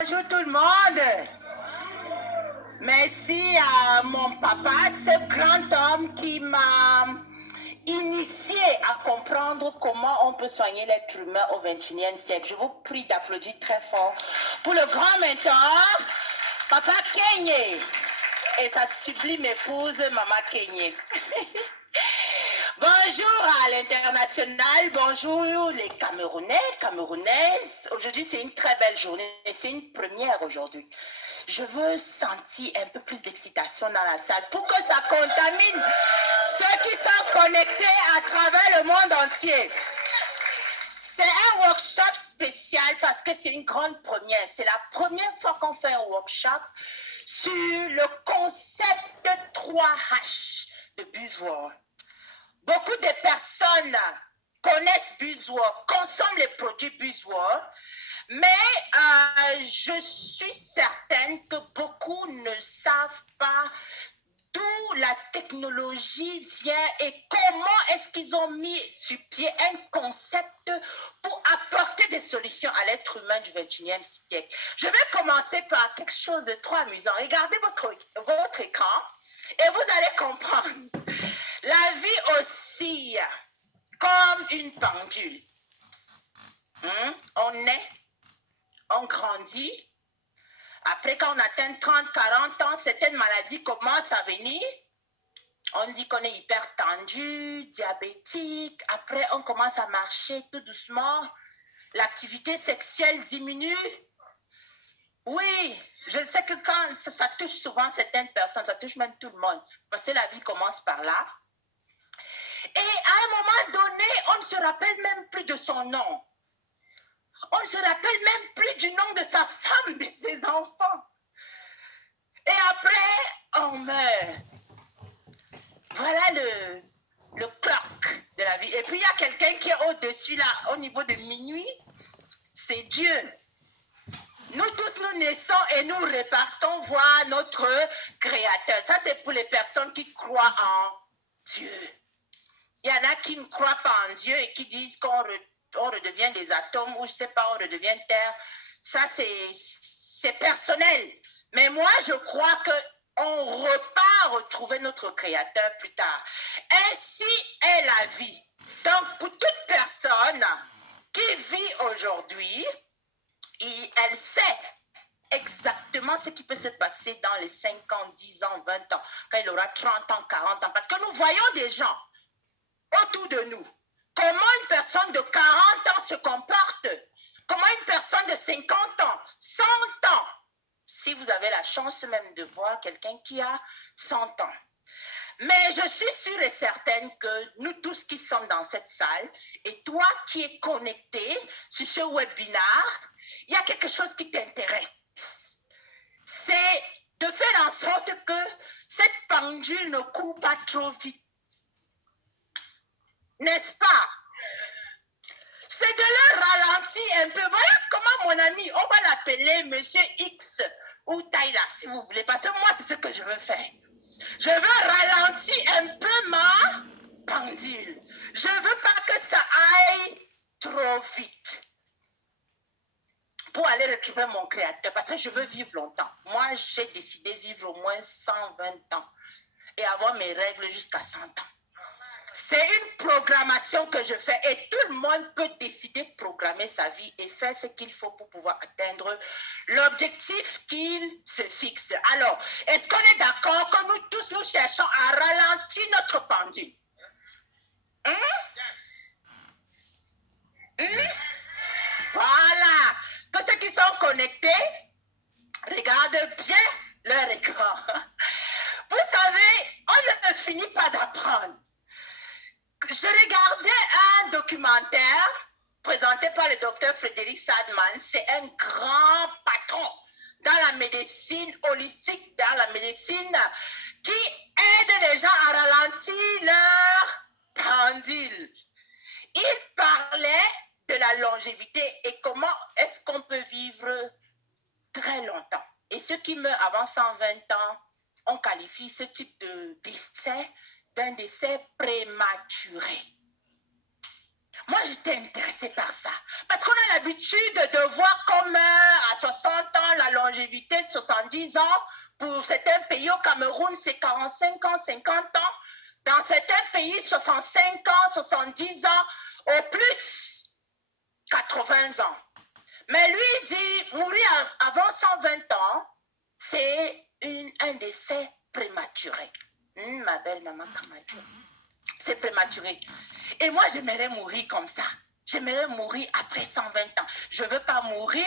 Bonjour tout le monde. Merci à mon papa, ce grand homme qui m'a initié à comprendre comment on peut soigner l'être humain au XXIe siècle. Je vous prie d'applaudir très fort pour le grand mentor, Papa Kenyé, et sa sublime épouse, Maman Kenyé. Bonjour à l'international, bonjour les Camerounais, Camerounaises. Aujourd'hui, c'est une très belle journée, c'est une première aujourd'hui. Je veux sentir un peu plus d'excitation dans la salle pour que ça contamine ceux qui sont connectés à travers le monde entier. C'est un workshop spécial parce que c'est une grande première. C'est la première fois qu'on fait un workshop sur le concept 3H de Buzzword. Beaucoup de personnes connaissent Buzzword, consomment les produits Buzzword, mais je suis certaine que beaucoup ne savent pas d'où la technologie vient et comment est-ce qu'ils ont mis sur pied un concept pour apporter des solutions à l'être humain du XXIe siècle. Je vais commencer par quelque chose de trop amusant. Regardez votre écran et vous allez comprendre. La vie oscille comme une pendule. On naît, on grandit. Après, quand on atteint 30, 40 ans, certaines maladies commencent à venir. On dit qu'on est hyper tendu, diabétique. Après, on commence à marcher tout doucement. L'activité sexuelle diminue. Oui, je sais que quand ça touche souvent certaines personnes, ça touche même tout le monde. Parce que la vie commence par là. Et à un moment donné, on ne se rappelle même plus de son nom. On ne se rappelle même plus du nom de sa femme, de ses enfants. Et après, on meurt. Voilà le clock de la vie. Et puis, il y a quelqu'un qui est au-dessus, là, au niveau de minuit. C'est Dieu. Nous tous, nous naissons et nous repartons voir notre Créateur. Ça, c'est pour les personnes qui croient en Dieu. Il y en a qui ne croient pas en Dieu et qui disent qu'on redevient des atomes ou je ne sais pas, on redevient terre. Ça, c'est personnel. Mais moi, je crois qu'on repart retrouver notre Créateur plus tard. Ainsi est la vie. Donc, pour toute personne qui vit aujourd'hui, elle sait exactement ce qui peut se passer dans les 5 ans, 10 ans, 20 ans, quand il aura 30 ans, 40 ans. Parce que nous voyons des gens autour de nous. Comment une personne de 40 ans se comporte? Comment une personne de 50 ans, 100 ans, si vous avez la chance même de voir quelqu'un qui a 100 ans. Mais je suis sûre et certaine que nous tous qui sommes dans cette salle, et toi qui es connecté sur ce webinaire, il y a quelque chose qui t'intéresse. C'est de faire en sorte que cette pendule ne court pas trop vite. N'est-ce pas? C'est de le ralentir un peu. Voilà comment mon ami, on va l'appeler Monsieur X ou Tyler, si vous voulez, parce que moi, c'est ce que je veux faire. Je veux ralentir un peu ma pendule. Je ne veux pas que ça aille trop vite pour aller retrouver mon Créateur, parce que je veux vivre longtemps. Moi, j'ai décidé de vivre au moins 120 ans et avoir mes règles jusqu'à 100 ans. C'est une programmation que je fais et tout le monde peut décider de programmer sa vie et faire ce qu'il faut pour pouvoir atteindre l'objectif qu'il se fixe. Alors, est-ce qu'on est d'accord que nous tous, nous cherchons à ralentir notre pendule? Voilà. Que ceux qui sont connectés regardent bien leur écran. Vous savez, on ne finit pas d'apprendre. Je regardais un documentaire présenté par le docteur Frédéric Sadman. C'est un grand patron dans la médecine holistique, dans la médecine qui aide les gens à ralentir leur pendule. Il parlait de la longévité et comment est-ce qu'on peut vivre très longtemps. Et ceux qui meurent avant 120 ans, on qualifie ce type de décès d'un décès prématuré. Moi, j'étais intéressée par ça. Parce qu'on a l'habitude de voir comme à 60 ans, la longévité de 70 ans. Pour certains pays, au Cameroun, c'est 45 ans, 50 ans. Dans certains pays, 65 ans, 70 ans, au plus 80 ans. Mais lui, il dit, mourir avant 120 ans, c'est un décès prématuré. Ma belle maman Kamadio. C'est prématuré. Et moi, j'aimerais mourir comme ça. J'aimerais mourir après 120 ans. Je ne veux pas mourir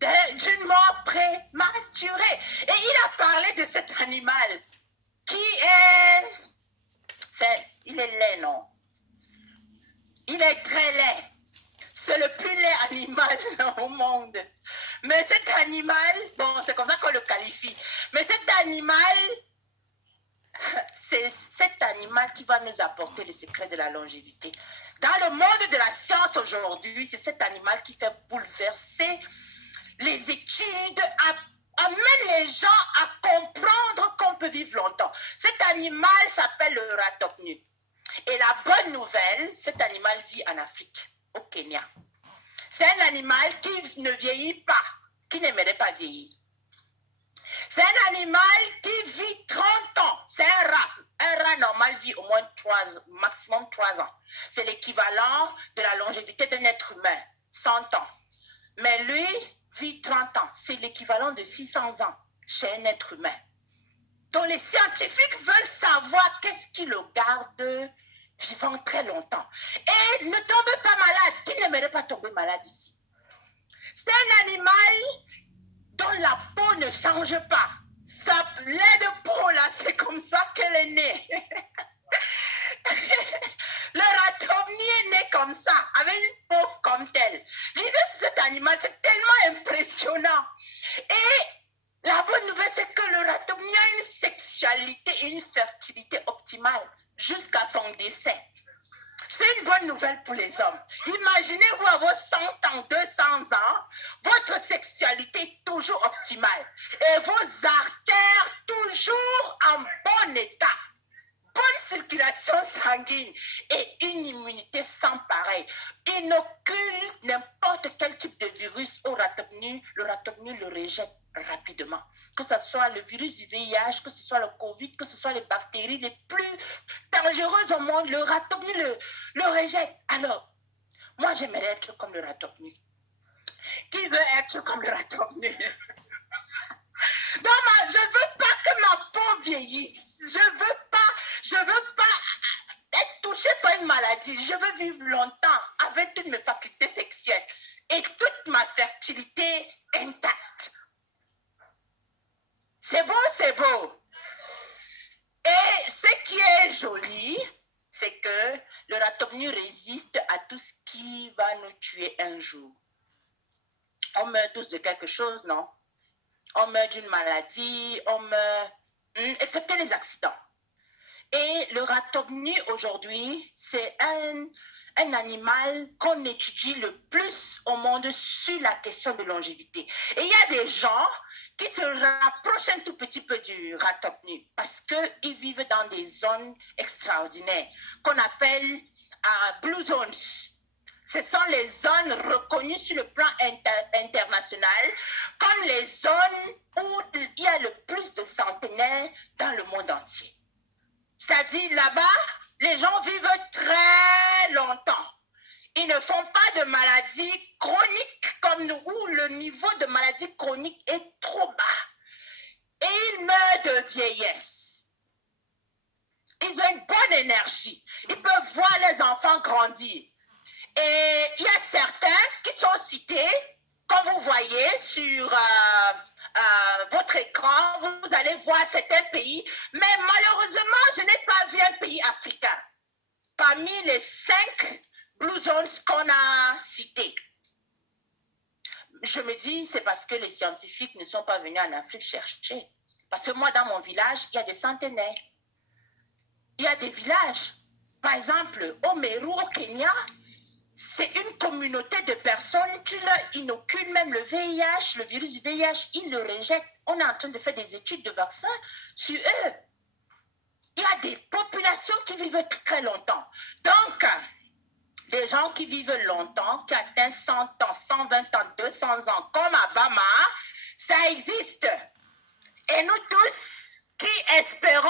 d'une mort prématurée. Et il a parlé de cet animal qui est... il est laid, non? Il est très laid. C'est le plus laid animal au monde. Mais cet animal, bon, c'est comme ça qu'on le qualifie. Mais cet animal, c'est cet animal qui va nous apporter le secret de la longévité. Dans le monde de la science aujourd'hui, c'est cet animal qui fait bouleverser les études, amène les gens à comprendre qu'on peut vivre longtemps. Cet animal s'appelle le ratopnu. Et la bonne nouvelle, cet animal vit en Afrique, au Kenya. C'est un animal qui ne vieillit pas, qui n'aimerait pas vieillir. C'est un animal qui vit 30 ans. C'est un rat. Un rat normal vit au moins maximum 3 ans. C'est l'équivalent de la longévité d'un être humain, 100 ans. Mais lui vit 30 ans. C'est l'équivalent de 600 ans chez un être humain. Donc les scientifiques veulent savoir qu'est-ce qui le garde vivant très longtemps. Et ne tombe pas malade. Qui n'aimerait pas tomber malade ici? C'est un animal dont la peau ne change pas. Sa plaie de peau, là, c'est comme ça qu'elle est née. Le ratopnu est né comme ça, avec une peau comme telle. L'idée de cet animal, c'est tellement impressionnant. Et la bonne nouvelle, c'est que le ratopnu a une sexualité et une fertilité optimale jusqu'à son décès. C'est une bonne nouvelle pour les hommes. Imaginez-vous à vos 100 ans, 200 ans, votre sexualité est toujours optimale et vos artères toujours en bon état. Bonne circulation sanguine et une immunité sans pareil. Inocule n'importe quel type de virus au ratopnu, le ratopnu le rejette rapidement. Que ce soit le virus du VIH, que ce soit le Covid, que ce soit les bactéries les plus dangereuses au monde, le ratopnu le rejette. Alors, moi j'aimerais être comme le ratopnu. Qui veut être comme le ratopnu? Donc, je ne veux pas que ma peau vieillisse. Je veux pas être touchée par une maladie. Je veux vivre longtemps avec toutes mes facultés sexuelles et toute ma fertilité intacte. C'est beau, c'est beau. Et ce qui est joli, c'est que le ratopnu résiste à tout ce qui va nous tuer un jour. On meurt tous de quelque chose, non? On meurt d'une maladie, on meurt, excepté les accidents. Et le ratopnu aujourd'hui, c'est un animal qu'on étudie le plus au monde sur la question de longévité. Et il y a des gens qui se rapprochent un tout petit peu du ratopnu parce qu'ils vivent dans des zones extraordinaires qu'on appelle blue zones. Ce sont les zones reconnues sur le plan international comme les zones où il y a le plus de centenaires dans le monde entier. C'est-à-dire là-bas, les gens vivent très longtemps. Ils ne font pas de maladies chroniques comme nous, où le niveau de maladie chronique est trop bas. Et ils meurent de vieillesse. Ils ont une bonne énergie. Ils peuvent voir les enfants grandir. Et il y a certains qui sont cités, comme vous voyez sur votre écran, vous allez voir certains pays, mais malheureusement, je n'ai pas vu un pays africain parmi les 5 blue zones qu'on a cités. Je me dis, c'est parce que les scientifiques ne sont pas venus en Afrique chercher. Parce que moi, dans mon village, il y a des centenaires. Il y a des villages. Par exemple, au Meru, au Kenya, c'est une communauté de personnes qui leur inoculent même le VIH, le virus du VIH, ils le rejettent. On est en train de faire des études de vaccins sur eux. Il y a des populations qui vivent très longtemps. Donc, des gens qui vivent longtemps, qui atteignent 100 ans, 120 ans, 200 ans, comme Obama, ça existe. Et nous tous qui espérons